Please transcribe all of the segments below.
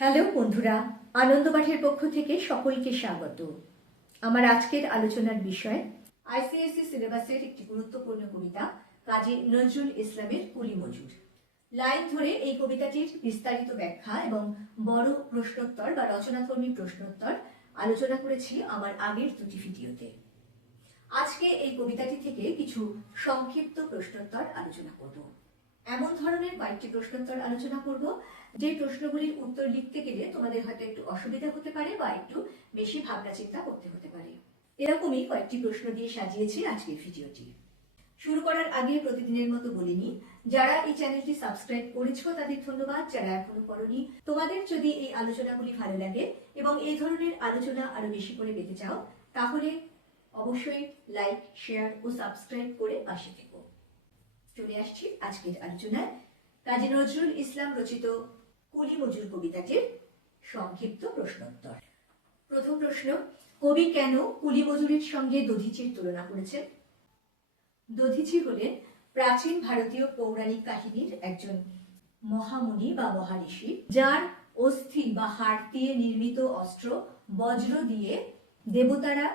Hello বন্ধুরা আনন্দপাঠের পক্ষ থেকে সকলকে স্বাগত। আমার আজকের আলোচনার বিষয়, আইসিএসসি সিলেবাসের একটি গুরুত্বপূর্ণ কবিতা, কাজী নজরুল ইসলামের কুলি মজুর। লাইন ধরে এই কবিতাটির বিস্তারিত ব্যাখ্যা এবং বড় প্রশ্নোত্তর বা রচনাধর্মী প্রশ্নোত্তর আলোচনা করেছি আমার আগের দুটি ভিডিওতে। আজকে এই কবিতাটি থেকে কিছু সংক্ষিপ্ত প্রশ্নোত্তর আলোচনা করব। এমন ধরনের কয়েকটি প্রশ্নোত্তর আলোচনা করব যে প্রশ্নগুলির উত্তর লিখতে গেলে তোমাদের হয়তো একটু অসুবিধা হতে পারে বা একটু বেশি ভাবনা চিন্তা করতে হতে পারে। এরকমই কয়েকটি প্রশ্ন দিয়ে সাজিয়েছি আজকের ভিডিওটি। শুরু করার আগে প্রতিদিনের মতো বলিনি যারা এই চ্যানেলটি সাবস্ক্রাইব করেছ তাদের ধন্যবাদ, যারা এখনও করনি। তোমাদের যদি এই আলোচনাগুলি ভালো লাগে এবং এই ধরনের আলোচনা আরও বেশি করে পেতে চাও, তাহলে অবশ্যই লাইক, শেয়ার ও সাবস্ক্রাইব করে পাশে থেকো। চলে আসছি আজকের আলোচনায়। কাজী নজরুল ইসলাম রচিত কুলি মজুর কবিতাটির সংক্ষিপ্ত প্রশ্নোত্তর। প্রথম প্রশ্ন, কবি কেন কুলি মজুরের সঙ্গে দধিচির তুলনা করেছেন? দধিচি হলেন প্রাচীন ভারতীয় পৌরাণিক কাহিনীর একজন মহামুনি বা মহারিষি যার অস্থি বা হাড় দিয়ে নির্মিত অস্ত্র, বজ্র দিয়ে দেবতারা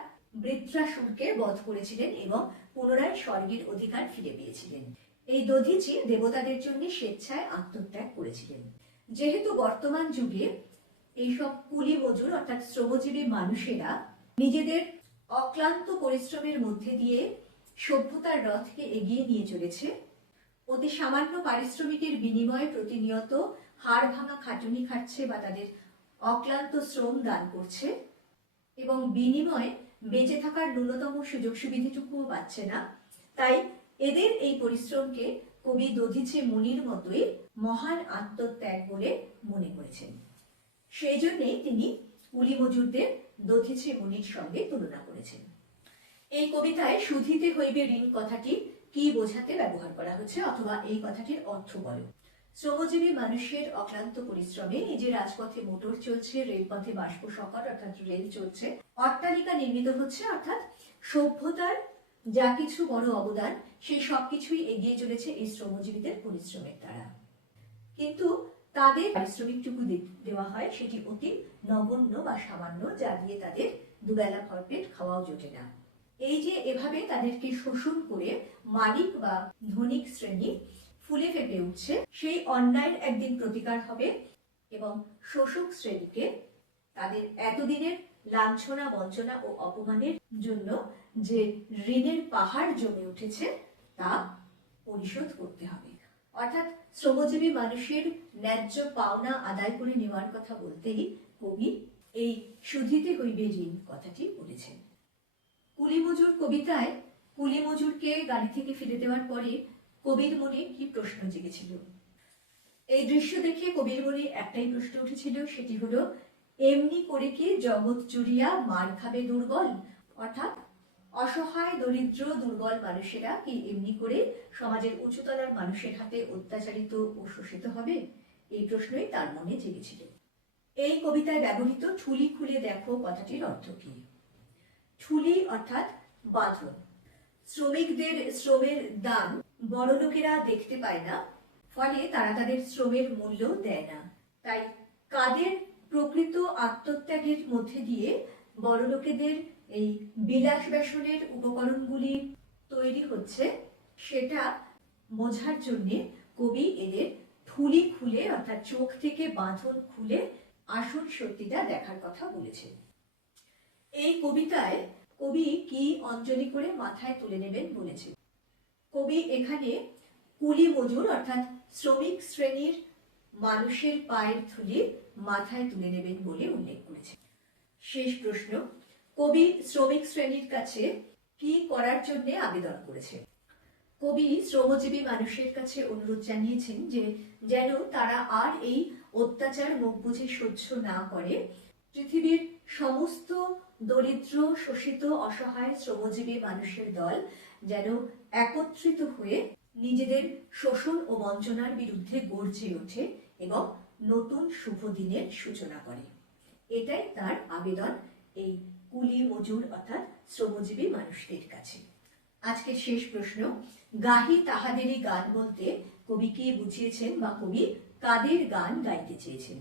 বৃত্রাসুরকে বধ করেছিলেন এবং পুনরায় স্বর্গের অধিকার ফিরে পেয়েছিলেন। এই দধিচি দেবতাদের জন্য স্বেচ্ছায় আত্মত্যাগ করেছিলেন। যেহেতু বর্তমান যুগে এইসব কুলি মজুর অর্থাৎ শ্রমজীবী মানুষেরা নিজেদের অক্লান্ত পরিশ্রমের মধ্যে দিয়ে সভ্যতার রথকে এগিয়ে নিয়ে চলেছে, অতি সামান্য পারিশ্রমিকের বিনিময়ে প্রতিনিয়ত হাড় ভাঙা খাটুনি খাচ্ছে বা তাদের অক্লান্ত শ্রম দান করছে এবং বিনিময়ে বেঁচে থাকার ন্যূনতম সুযোগ সুবিধাটুকুও পাচ্ছে না। তাই এদের এই পরিশ্রমকে কবি দধিছে মুনির মতোই মহান আত্মত্যাগ বলে মনে করেছেন। সেই জন্যেই তিনি কুলি মজুরদের দধিছে মুনির সঙ্গে তুলনা করেছেন। এই কবিতায় সুধিতে হইবে ঋণ কথাটি কি বোঝাতে ব্যবহার করা হচ্ছে অথবা এই কথাটির অর্থ বলো। শ্রমজীবী মানুষের অক্লান্ত পরিশ্রমে এই যে রাজপথে মোটর চলছে, রেলপথে বাষ্প সকট অর্থাৎ রেল চলছে, অট্টালিকা নির্মিত হচ্ছে, অর্থাৎ সভ্যতার যা কিছু বড় অবদান, সেই সবকিছুই এগিয়ে চলেছে এই শ্রমজীবীদের পরিশ্রমের দ্বারা। কিন্তু তাদের পারিশ্রমিকটুকু দেওয়া হয়, সেটি অতি নগণ্য বা সামান্য, যা দিয়ে তাদের দুবেলা ভরপেট খাওয়াও জোটে না। এই যে এভাবে তাদেরকে শোষণ করে মালিক বা ধনিক শ্রেণি ফুলে ফেপে উঠছে, সেই অন্যায়ের একদিন প্রতিকার হবে এবং শোষক শ্রেণীকে তাদের এতদিনের লাঞ্ছনা, বঞ্চনা ও অপমানের জন্য যে ঋণের পাহাড় জমে উঠেছে, তা পরিশোধ করতে হবে। অর্থাৎ শ্রমজীবী মানুষের ন্যায্য পাওনা আদায় করে নেওয়ার কথা বলতেই কবি এই সুধিতে হইবে ঋণ কথাটি বলেছেন। কুলিমজুর কবিতায়, কুলিমজুরকে গাড়ি থেকে ফিরে দেওয়ার পরে কবির মনে কি প্রশ্ন জেগেছিল? এই দৃশ্য দেখে কবির মনে একটাই প্রশ্ন উঠেছিল, সেটি হলো, এমনি করে কি জগৎ জুড়িয়া মার খাবে দুর্বল? অর্থাৎ অসহায়, দরিদ্র, দুর্বল মানুষেরা কি এমনি করে সমাজের উঁচুতলার মানুষের হাতে অত্যাচারিত ও শোষিত হবে? এই প্রশ্নই তার মনে জেগেছিল। এই কবিতায় ব্যবহৃত ঠুলি খুলে দেখো কথাটির অর্থ কি? ঠুলি অর্থাৎ বাঁধন। শ্রমিকদের শ্রমের দাম বড় লোকেরা দেখতে পায় না, ফলে তারা তাদের শ্রমের মূল্য দেয় না। তাই কাদের প্রকৃত আত্মত্যাগের মধ্যে দিয়ে বড় লোকেদের এই বিলাস ব্যাসনের উপকরণগুলি তৈরি হচ্ছে। সেটা বোঝার জন্যে কবি এদের ঠুলি খুলে, অর্থাৎ চোখ থেকে বাঁধন খুলে আসল সত্যিটা দেখার কথা বলেছেন। এই কবিতায় কবি কি অঞ্জলি করে মাথায় তুলে নেবেন বলেছেন। কবি এখানে কুলি মজুর, অর্থাৎ শ্রমিক শ্রেণির মানুষের পায়ের ধুলি মাথায় তুলে নেবেন বলে উল্লেখ করেছে শেষ প্রশ্ন, কবি শ্রমিক শ্রেণির কাছে কি করার জন্য আবেদন করেছে? কবি শ্রমজীবী মানুষের কাছে অনুরোধ জানিয়েছেন যে, যেন তারা আর এই অত্যাচার মুখ বুঝে সহ্য না করে। পৃথিবীর সমস্ত দরিদ্র, শোষিত, অসহায় শ্রমজীবী মানুষের দল যেন একত্রিত হয়ে নিজেদের শোষণ ও বঞ্চনার বিরুদ্ধে গর্জে ওঠে এবং নতুন শুভ দিনের সূচনা করে। এটাই তার আবেদন, এই কুলি মজুর অর্থাৎ শ্রমজীবী মানুষদের কাছে। আজকের শেষ প্রশ্ন, গাহি তাহাদেরই গান বলতে কবি কি বুঝিয়েছেন বা কবি কাদের গান গাইতে চেয়েছেন?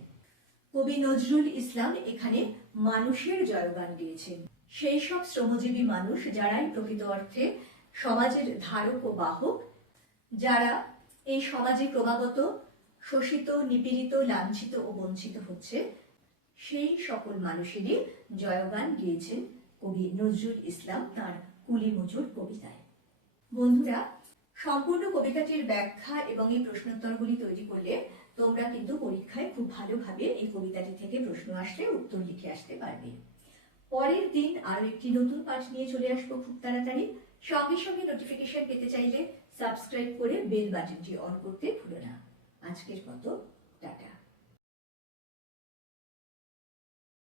কবি নজরুল ইসলাম এখানে মানুষের জয়গান গিয়েছেন সেই সব শ্রমজীবী মানুষ যারাই প্রকৃত অর্থে সমাজের ধারক ও বাহক, যারা এই সমাজে ক্রমাগত শোষিত, নিপীড়িত, লাঞ্ছিত ও বঞ্চিত হচ্ছে সেই সকল মানুষেরই জয়গান গিয়েছেন কবি নজরুল ইসলাম তার কুলি মজুর কবিতায়। বন্ধুরা, সম্পূর্ণ কবিতাটির ব্যাখ্যা এবং এই প্রশ্নোত্তরগুলি তৈরি করলে তোমরা কিন্তু পরীক্ষায় খুব ভালোভাবে এই কবিতাটি থেকে প্রশ্ন আসলে উত্তর লিখে আসতে পারবে। পরের দিন আরও একটি নতুন পাঠ নিয়ে চলে আসব খুব তাড়াতাড়ি। সঙ্গে সঙ্গে নোটিফিকেশন পেতে চাইলে সাবস্ক্রাইব করে বেল বাটনটি অন করতে ভুলো না। আজকের মতো, টাটা।